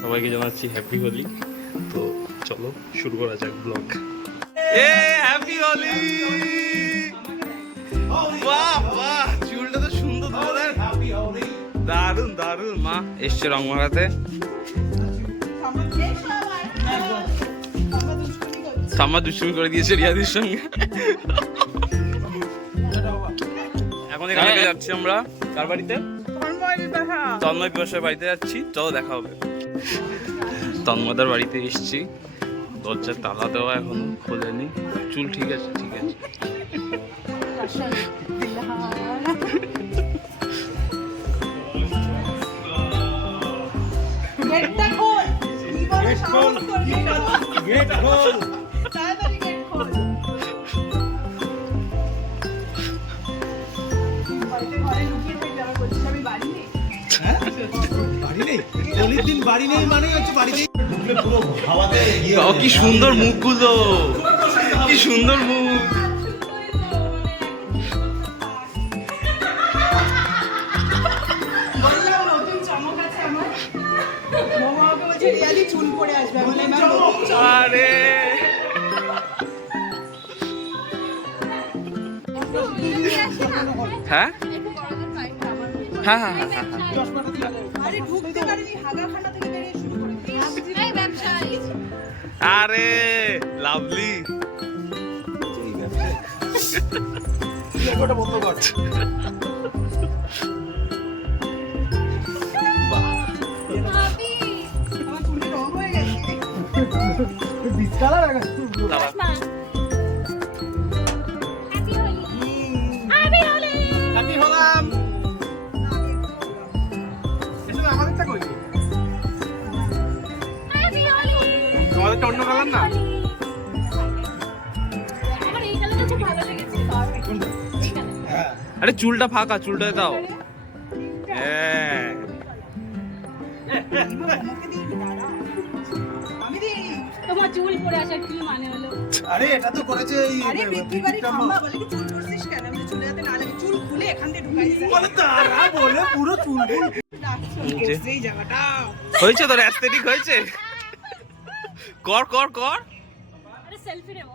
সবাইকে জানাচ্ছি হ্যাপি হোলি। তো চলো শুরু করা যাক ব্লগ। হ্যাপি হোলি! বাহ বাহ, চুলটা তো সুন্দর তোমাদের, দারুন দারুন। মা এসছে রং মাখাতে, ঠাম্মা দুষ্টুমি করে দিয়েছে রিয়াদির সঙ্গে। এখন এখান থেকে যাচ্ছি আমরা কার বাড়িতে? তন্ময় পিপাসার বাড়িতে যাচ্ছি। চলো দেখা হবে। তন্ময়দার বাড়িতে এসছি, দরজার তালা দেওয়া এখনো খোলেনি। চুল ঠিক আছে, ঠিক আছে। কি সুন্দর মুখগুলো, কি সুন্দর মুখ। আরে হ্যাঁ হ্যাঁ হ্যাঁ হ্যাঁ হ্যাঁ। আরে লাভলি, বন্ধ কর। তোমাদেরটা অন্য কালার না? আরে চুলটা ফাঁকা, চুলটা দাও। হ্যাঁ তোমার চুল পড়ে আসার কি মানে হলো? আরে এটা তো করেছে এই আরে বিক্রি বাড়ি খাম্বা বলে কি চুল করছিস কেন? আমি চুলে যাতে না লাগে, চুল খুলে এখান থেকে ঢুকাই দিই। বলে তারা বলে পুরো চুল এই জায়গাটা হয়েছে তোর অ্যাস্থেটিক হয়েছে। কর কর কর। আরে সেলফি নেব।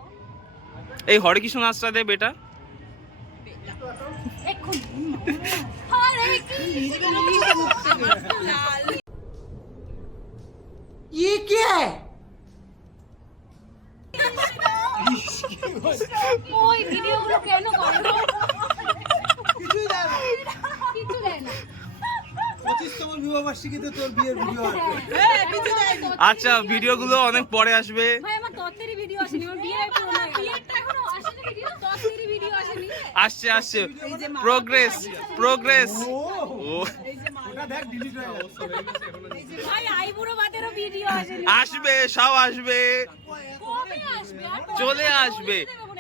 এই হরে কৃষ্ণ নাচটা দে বেটা। এখন হরে কৃষ্ণ লাল। ये क्या है? ওই ভিডিওগুলো কেন করো? কিছু দেয় না। কিছু দেয় না। 25তম বিবাহবার্ষিকীতে তোর বিয়ের ভিডিও আসবে। হ্যাঁ, কিছু দেয় না। আচ্ছা ভিডিওগুলো অনেক পরে আসবে। ভাই আমার তত্ত্বেরই ভিডিও আসেনি, আমার বিয়ের পুরো না, বিয়েরটা এখনো আসেনি ভিডিও, তত্ত্বেরই ভিডিও আসেনি। আসছে আসছে, প্রোগ্রেস প্রোগ্রেস। ও ওটা দেখ ডিলিট হয়ে গেছে। ভাই আইবুড়ো বাদেরও ভিডিও আসেনি। আসবে, সব আসবে, কবে আসবে? আর চলে আসবে।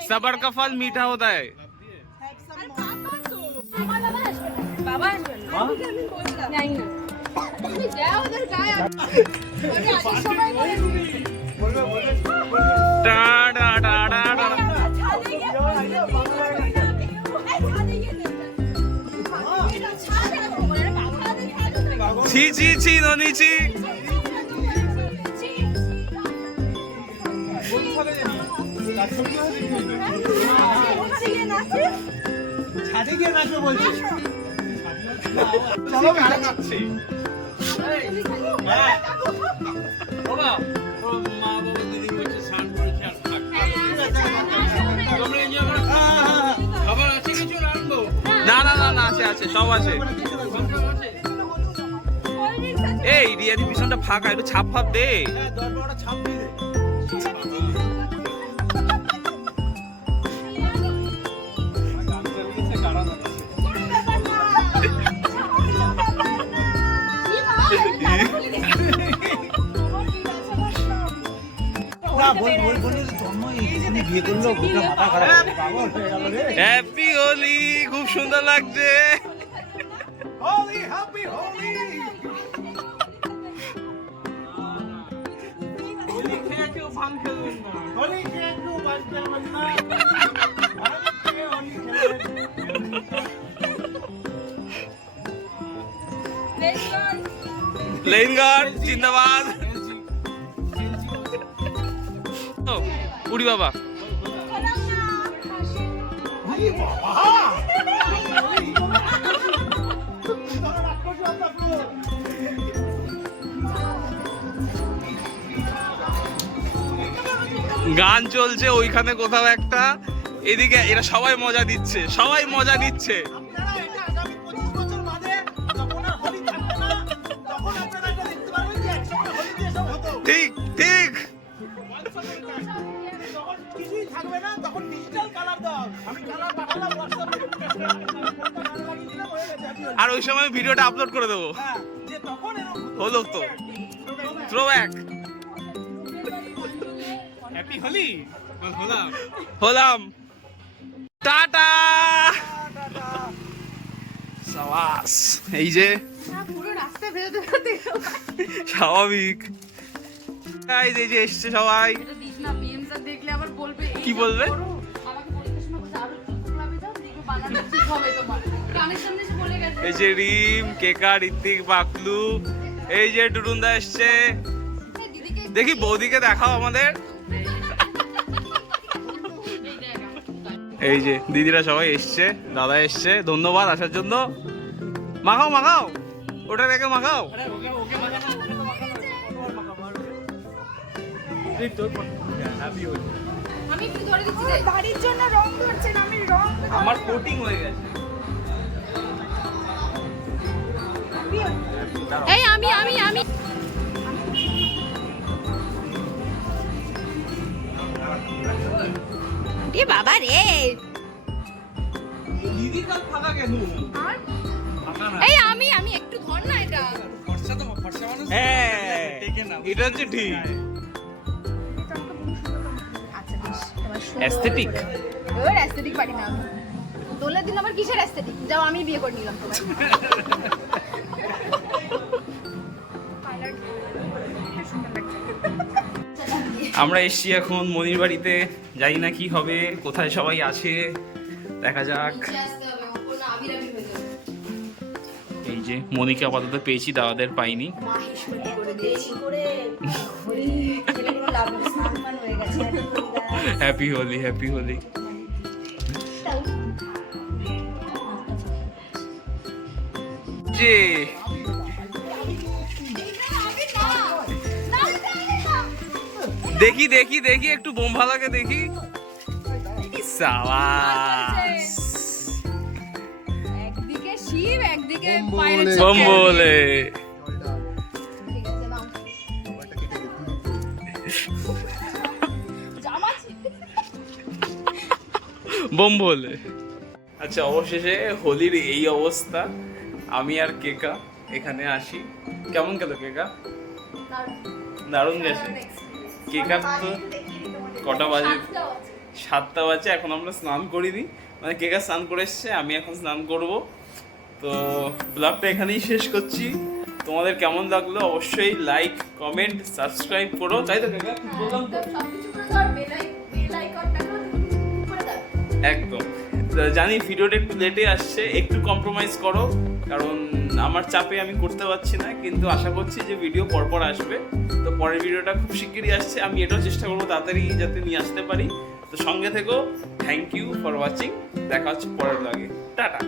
সবার কা ফল মিঠা হোতা হ্যায়। আর বাবা তো আমার বাবা আসবে না। বাবা আসবে না। আমি বললাম জানি না। তুমি যাও ওদের গায়ে। ওরে আজ সবাই বলে টা টা টা টা টা। ছাদে গিয়ে ছাদে গিয়ে এটা ছাদে বলে বাবা ছাদে। ছি ছি ছি ননিছি। ছাদে গিয়ে নাচবে বলছি। চলো বেটা নাচছি। বাবা ও মা বাবা দিদি বলছে স্নান করেছে আর থাক। তোমরা এনজয় করো। খাবার আছে কিছু রাখবো? না না না না, আছে আছে, সব আছে। এই রিয়াদি পিছনটা ফাঁকা, একটু ছাপ ফাপ দে। হ্যাঁ 10-12টা ছাপ দিয়ে দে। না বল জন্মই বিয়ে করলো, গোটা মাথা খারাপ, পাগল হয়ে গেল রে। হ্যাপি হোলি, খুব সুন্দর লাগছে। হোলি হ্যাপি হোলি। হোলি খেয়ে কেউ ভাঙ খেলবেন না। হোলি খেয়ে কেউ ভাঙ খেলবেন না। হোলি খেয়ে হোলি খেলবেন। লেনগড় জিন্দাবাদ। ও, উড়ি বাবা। গান চলছে ওইখানে কোথাও একটা, এদিকে এরা সবাই মজা দিচ্ছে, সবাই মজা দিচ্ছে। আপনারা এটা আগামী 25 বছর বাদে যখন আর হোলি থাকবে না, তখন আপনারা এটা দেখতে পারবেন যে একসময় হোলিতে এসব হতো। ঠিক ঠিক। যখন কিছুই থাকবে না, তখন ডিজিটাল কালার দাও। আমি কালার পাঠালাম হোয়াটসঅ্যাপে, কালার লাগিয়ে দিলাম, হয়ে গেছে happy হোলি। আর ওই সময় ভিডিওটা আপলোড করে দেবো। হ্যাঁ, যে তখন এরকম হলো তো থ্রোব্যাক। হ্যাপি হোলি হলাম। হলাম, টাটা। সাবাস। এই যে পুরো রাস্তা বেরোতে বেরোতে স্বাভাবিক। Guys, এই যে এসছে সবাই। এটা দিস না, বিএম স্যার দেখলে আবার বলবে এই কি বলবে? করো। আমাকে পরীক্ষার সময় বলছে আরো একটু ক্লাবে যাও, দেখবে বানানো ঠিক হবে তোমার। কানের সামনে এসে বলে গেছে। এই যে রিম, কেকা, ঋত্বিক, বাকলু, এই যে টুটুনদা এসছে। এই দিদিকে দেখি বৌদিকে দেখাও আমাদের। এই জায়গা এই যে দিদিরা সবাই এসছে, দাদা এসছে, ধন্যবাদ আসার জন্য। মাখাও মাখাও, ওটা রেখে মাখাও। আমি একটু ধরে দিচ্ছি যে বাড়ির জন্য রং ধরছে না, আমি রং আমার কোটিং হয়ে গেছে। এই আমি এ বাবা রে, দিদির কাজ ফাঁকা কেন? এই আমি একটু ধর না এটা। হ্যাঁ, এটা হচ্ছে ঠিক। আচ্ছা বেশ, তোমার Aesthetic? ওর অ্যাস্থেটিক পারি না আমি। দোলের দিন আবার কিসের অ্যাস্থেটিক? যাও আমি বিয়ে করে নিলাম তোমার। আমরা এসছি এখন মনির বাড়িতে, জানি না কি হবে, কোথায় সবাই আছে, দেখা যাক। এই যে মনিকে আপাতত পেয়েছি, দাদাদের পাইনি। Happy Holi, happy Holi. যে দেখি দেখি দেখি একটু বোম ভালাকে দেখি। সাবাস। একদিকে শিব, একদিকে পায়ের বোম বলে। ঠিক আছে নাও। জামা বোম বলে। আচ্ছা, অবশেষে হোলির এই অবস্থা। আমি আর কেকা এখানে আসি। কেমন গেল কেকা? দারুণ গেছে। কেকার তো কটা বাজে? 7টা বাজে। এখন আমরা স্নান করিনি, মানে কেকা স্নান করে এসছে, আমি এখন স্নান করব। তো ব্লগটা এখানেই শেষ করছি। তোমাদের কেমন লাগলো অবশ্যই লাইক, কমেন্ট, সাবস্ক্রাইব করো, তাই তো কেকা? বললাম তো? সবকিছু করে ধর, বেল আইকনটা করে দাও। একদম। জানি ভিডিওটা একটু লেটে আসছে, একটু কম্প্রোমাইজ করো, কারণ আমার চাপে আমি করতে পারছি না, কিন্তু আশা করছি যে ভিডিও পরপর আসবে। তো পরের ভিডিওটা খুব শিগগিরই আসছে, আমি এটাও চেষ্টা করবো তাড়াতাড়ি যাতে নিয়ে আসতে পারি। তো সঙ্গে থেকো। Thank you for watching. দেখা হচ্ছে পরের ব্লগে। টাটা।